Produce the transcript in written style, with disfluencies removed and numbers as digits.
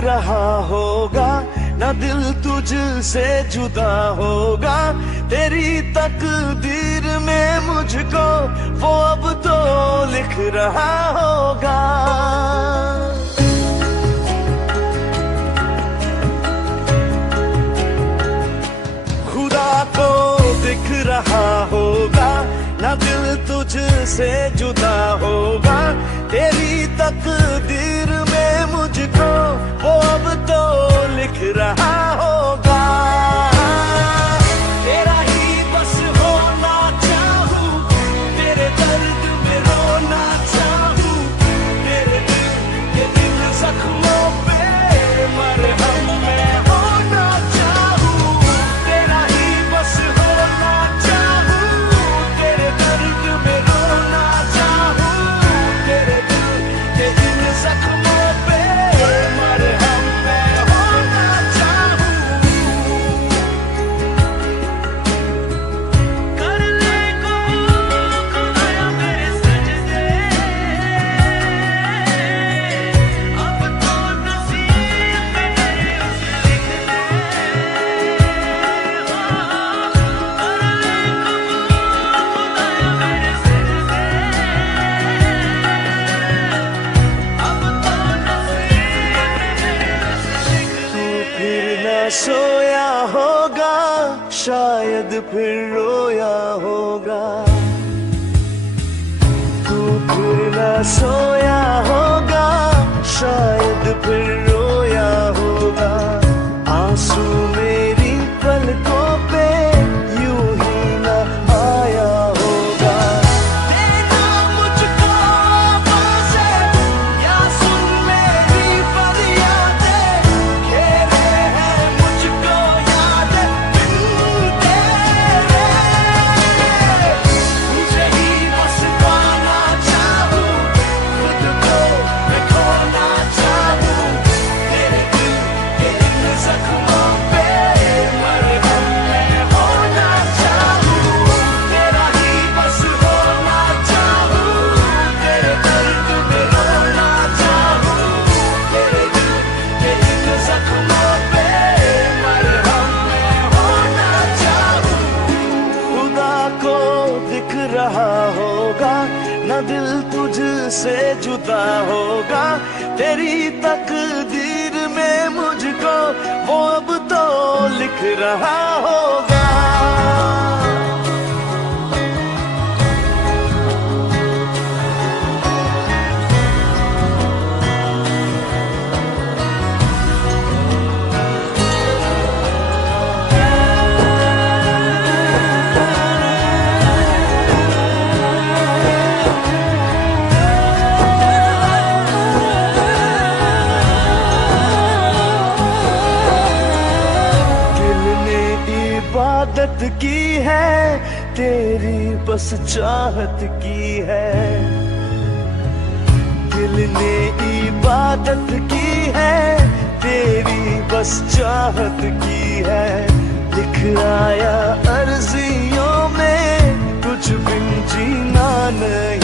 रहा होगा, ना दिल तुझसे जुदा होगा। तेरी तकदीर में मुझको वो अब तो लिख रहा होगा। खुदा को दिख रहा होगा, ना दिल तुझसे जुदा होगा। तेरी तकदीर में मुझको वो अब तो लिख रहा होगा। तेरा ही बस होना चाहूं, तेरे दर्द में रोना चाहूं, तेरे दिल के इन जख्मों पे मरहम मैं होना चाहूं। तेरा ही बस होना चाहूं, तेरे दर्द में रोना चाहूं, तेरे दिल के इन जख्मों पे मरहम मैं होना चाहूं। कर ले खुदाया मेरे सजदे, अब तो नसीब में मेरे उसे लिख ले। कर ले खुदाया मेरे सजदे, अब तो नसीब में मेरे उसे लिख ले। तू फिर न सोया होगा, शायद फिर रोया होगा। तू फिर न सोया होगा, शायद फिर रोया होगा। आंसू मेरी पलकों पे यूं ही न आया होगा। देना मुझको आवाज़ें या सुन मेरी फरियादें, घेरे हैं मुझको यादें बिन तेरे। तुझे ही बस पाना चाहूं, खुद को मैं खोना चाहूं, तेरे दिल के इन जख्मों पे मरहम मैं होना चाहूं। तेरा ही बस होना चाहूं, तेरे दर्द में रोना चाहूं, तेरे दिल के इन जख्मों पे मरहम मैं होना चाहूं। खुदा को दिख रहा होगा, ना दिल तुझसे जुदा होगा। तेरी तकदीर में मुझको वो अब तो लिख रहा होगा। दिल ने इबादत की है, तेरी बस चाहत की है। दिल ने इबादत की है, तेरी बस चाहत की है। लिख आया अर्जियों में तुझ बिन जीना नहीं।